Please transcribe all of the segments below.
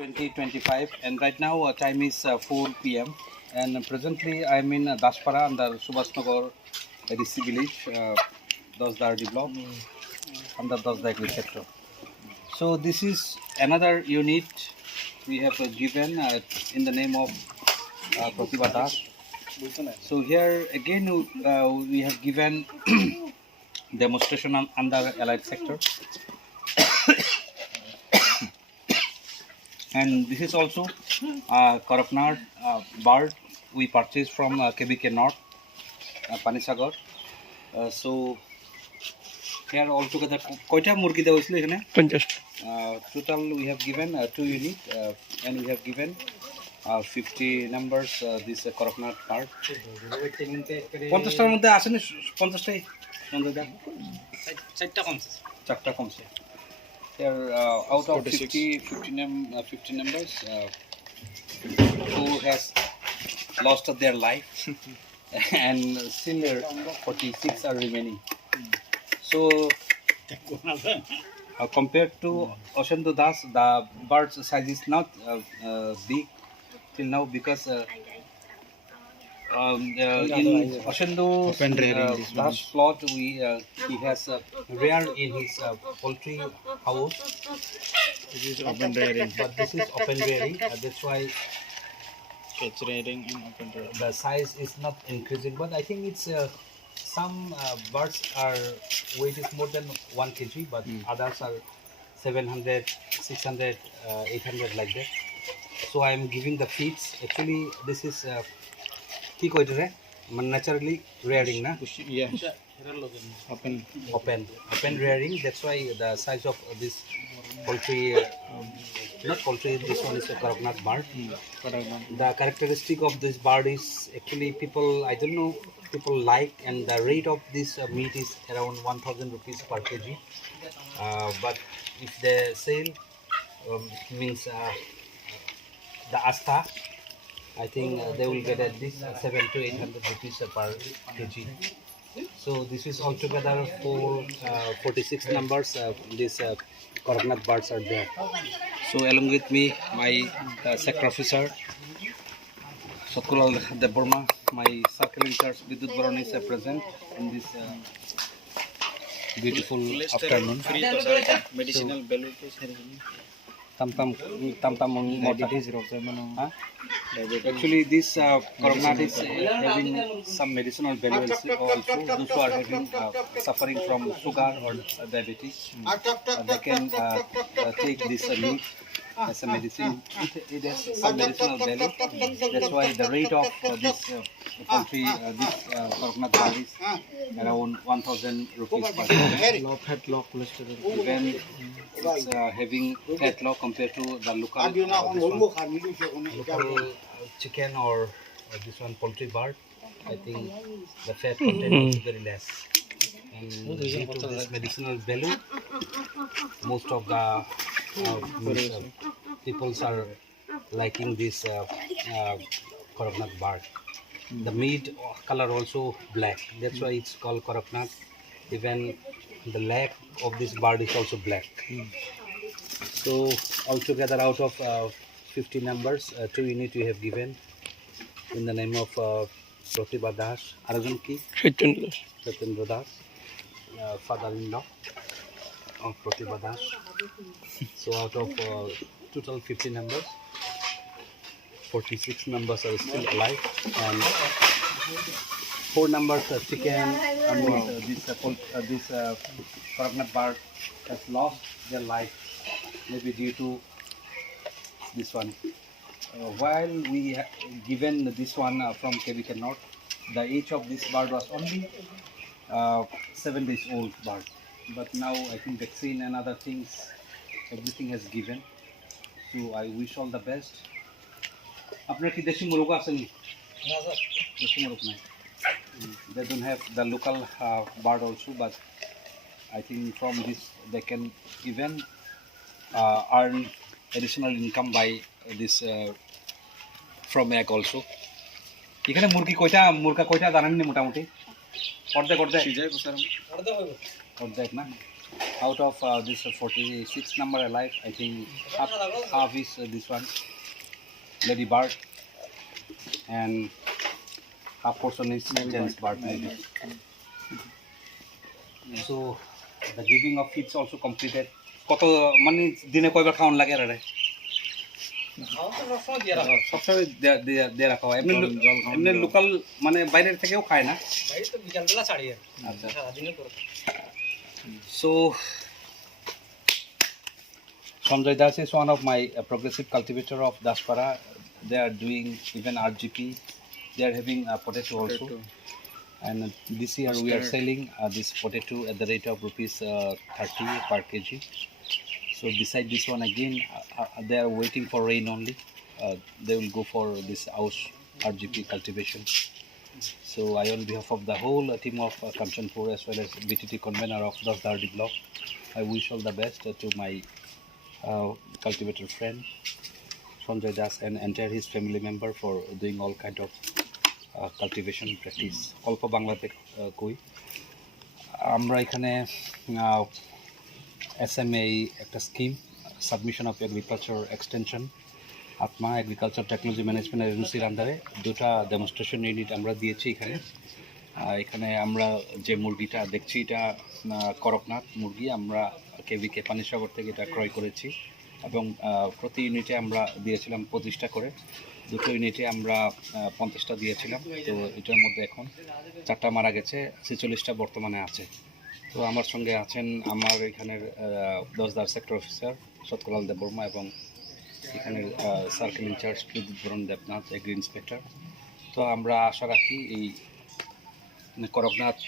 2025, and right now time is 4 p.m. and presently I'm in Dashpara under Subhasnagar DC village, Dasdar block under Dasdar sector. So this is another unit we have given in the name of Pratibha Das. So here again we have given demonstration under allied sector. And this is also Kadaknath bird we purchased from KBK North, Panisagar. So here altogether, koita murgi dewa hoisile ekhane 50. Total we have given 2 units and we have given 50 numbers this Kadaknath bird. 50 টার মধ্যে আসেনি 50 টাই বন্ধুরা 4টা কমছে। There out of 50 numbers, 4 has lost their life and still 46 are remaining. So compared to Oshendu Das, the bird's size is not big till now because in Oshendu Das plot he has reared in his poultry house. This is open rearing. But this is open rearing. That's why Catch rearing and open rearing. the size is not increasing. But I think it's some birds are weight is more than 1 kg, but others are 700, 600, 800 like that. So I am giving the feeds. Actually, this is naturally rearing, na? Yeah. Open rearing. That's why the size of this poultry, not poultry, this one is a Kadaknath bird. The characteristic of this bird is actually people, I don't know, people like, and the rate of this meat is around 1,000 rupees per kg. But if they sell, means the asta, I think they will get at least 700 to 800 rupees per kg. So this is altogether for 46 numbers. These Kadaknath birds are there. So along with me, my sector officer Satkulal Deborma, my circle in charge Vidut Baron is present in this beautiful afternoon. Medicinal value. Tam Actually, this Kadaknath is having some medicinal value also. Those who are having suffering from sugar or diabetes, they can take this meat as a medicine. It has some medicinal value. That's why the rate of this poultry, this Kadaknath bird is around 1,000 rupees per kg. Low fat, low cholesterol. Even it's having fat low compared to the local chicken or this one poultry bird. I think the fat content is very less. And due to this medicinal value, most of the people are liking this Kadaknath bird. The meat color also black. That's why it's called Kadaknath. Even the leg of this bird is also black. So altogether out of 50 numbers, 2 units we have given in the name of Pratibha Das, Arjunki, Satendra Das, father-in-law of Pratibha Das. So out of total 50 numbers, 46 numbers are still alive, and 4 numbers chicken. This Kadaknath bird has lost their life, maybe due to this one. While we given this one from KBK North, the age of this bird was only 7 days old bird. But now I think vaccine and other things, everything has given. So I wish all the best. আপনার কি দেশি মুরগ আছে নি? না sir, দেশি মুরগ নাই। They don't have the local bird also, but I think from this they can even earn additional income by this from egg also. এখানে মুরগি জানেন নি মোটামুটি? অর্ধেক না? out of this 46 number alive, I think half is this one, lady bird, and half portion is gents bird maybe. So the giving of feeds also completed. কত মানে দিনে কয়বার খাওয়ান লাগে রে? সবসময় দিয়ে রাখা হয়। এমনি লোকাল মানে বাইরের থেকেও খায় না? বাইরে তো বিকালবেলা ছাড়ি। আচ্ছা, সারাদিনে করে। So Sanjay Das is one of my progressive cultivator of Daspara. They are doing even RGP. They are having potato also. And this year we are selling this potato at the rate of rupees 30 per kg. So beside this one again, they are waiting for rain only. They will go for this house RGP cultivation. So I, on behalf of the whole team of Kanchanpur as well as BTT convener of Dasdardi block, I wish all the best to my cultivator friend Sanjay Das and entire his family member for doing all kind of cultivation practice. অল্প বাংলাতে কই আমরা এখানে SMAE একটা scheme submission of agriculture extension আত্মা agriculture technology management এজেন্সির আন্ডারে দুটা ডেমনস্ট্রেশন ইউনিট আমরা দিয়েছি এখানে। এখানে আমরা যে মুরগিটা দেখছি এটা করকনাথ মুরগি, আমরা কেভিকে পানিসাগর থেকে এটা ক্রয় করেছি এবং প্রতি ইউনিটে আমরা দিয়েছিলাম 25টা করে, দুটো ইউনিটে আমরা 50টা দিয়েছিলাম। তো এটার মধ্যে এখন 4টা মারা গেছে, 46টা বর্তমানে আছে। তো আমার সঙ্গে আছেন আমার এখানের দশদার সেক্টর অফিসার সৎকলাল দেববর্মা এবং এখানের circle in charge Barun Debnath agri inspector. তো আমরা আশা রাখি এই করকনাথ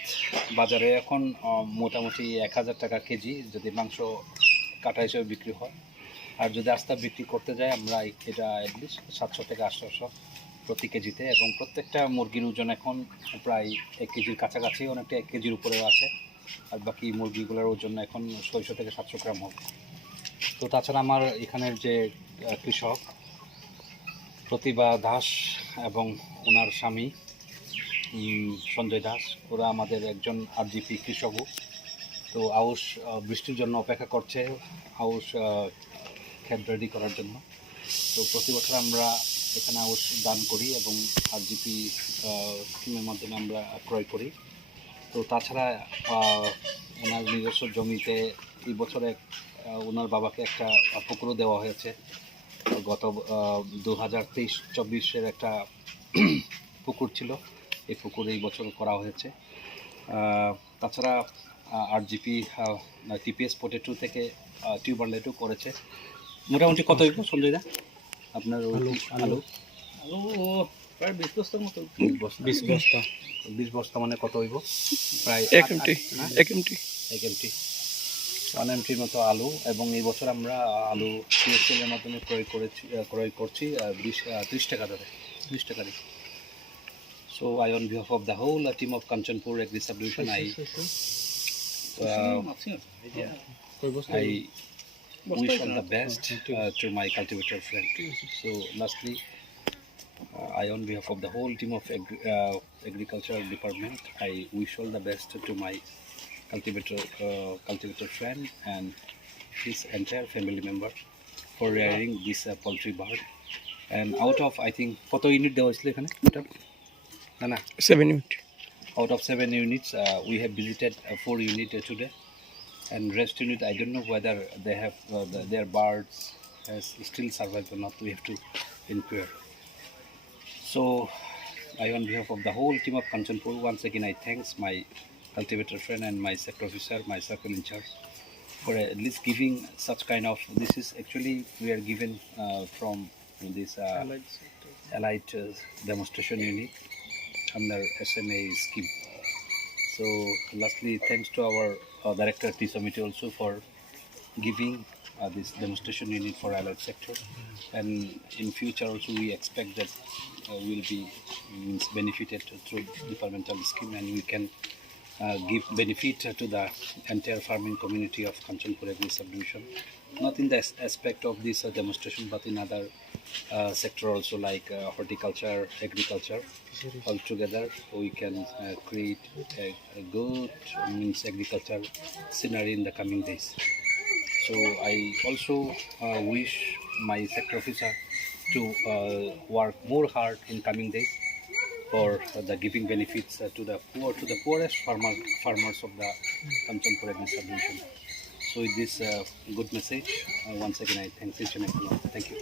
বাজারে এখন মোটামুটি 1000 টাকা কেজি যদি মাংস কাটা হিসেবে বিক্রি হয়, আর যদি আস্তা বিক্রি করতে যায় আমরা এটা অ্যাটলিস্ট 700 থেকে 800 প্রতি কেজিতে, এবং প্রত্যেকটা মুরগির ওজন এখন প্রায় 1 কেজির কাছাকাছি, অনেকটা 1 কেজির উপরেও আছে, আর বাকি মুরগিগুলোর ওজন এখন 600 থেকে 700 গ্রাম হবে। তো তাছাড়া আমার এখানের যে কৃষক প্রতিভা দাস এবং ওনার স্বামী সঞ্জয় দাস, ওরা আমাদের একজন আরজিপি কৃষকও। তো আউশ বৃষ্টির জন্য অপেক্ষা করছে, আউশ ক্ষেত রেডি করার জন্য। তো প্রতি বছর আমরা এখানে আউশ দান করি এবং আরজিপি স্কিমের মাধ্যমে আমরা ক্রয় করি। তো তাছাড়া ওনার নিজস্ব জমিতে এই বছরে ওনার বাবাকে একটা পুকুরও দেওয়া হয়েছে। গত 2023-24-এর একটা পুকুর ছিল, এই পুকুর এই বছর করা হয়েছে। তাছাড়া আরজিপি টিপিএস পোটেটো থেকে টিউবারলেটও করেছে। মোটামুটি কত হইব সঞ্জয় দা আপনার আলু? আলু প্রায় 20 বস্তার মতো। 20 বস্তা মানে কত হইব? প্রায় 1 এমটি 1 এমটির মতো আলু। এবং এই বছর আমরা আলু পিএসএলের মাধ্যমে ক্রয় করছি 30 টাকা ধরে, 30 টাকা দিয়ে। So I, on behalf of the whole team of Kanchanpur Agri Subdivision, I wish all the best to my cultivator friend. So lastly, I, on behalf of the whole team of agricultural department, I wish all the best to my cultivator friend and his entire family member for rearing this poultry bird. And out of, I think, কত unit দেওয়া হয়েছিল এখানে? না 7 unit. Out of 7 units, we have visited 4 units today, and rest unit I don't know whether they have their birds has still survived or not. We have to inquire. So I, on behalf of the whole team of Kanchanpur, once again I thanks my cultivator friend and my sector officer, my circle in charge, for at least giving such kind of, this is actually we are given from this allied demonstration unit under SMAE scheme. So lastly, thanks to our director T Samiti also for giving this demonstration unit for allied sector, and in future also we expect that will be benefited through departmental scheme, and we can give benefit to the entire farming community of Kanchanpur Agri subdivision. Not in the aspect of this demonstration, but in other sector also, like horticulture, agriculture. Altogether, we can create a good means agriculture scenery in the coming days. So I also wish my sector officer to work more hard in coming days for the giving benefits to the poorest farmers of the Kanchanpur Agri subdivision. So with this good message, once again I thank each and everyone. Thank you.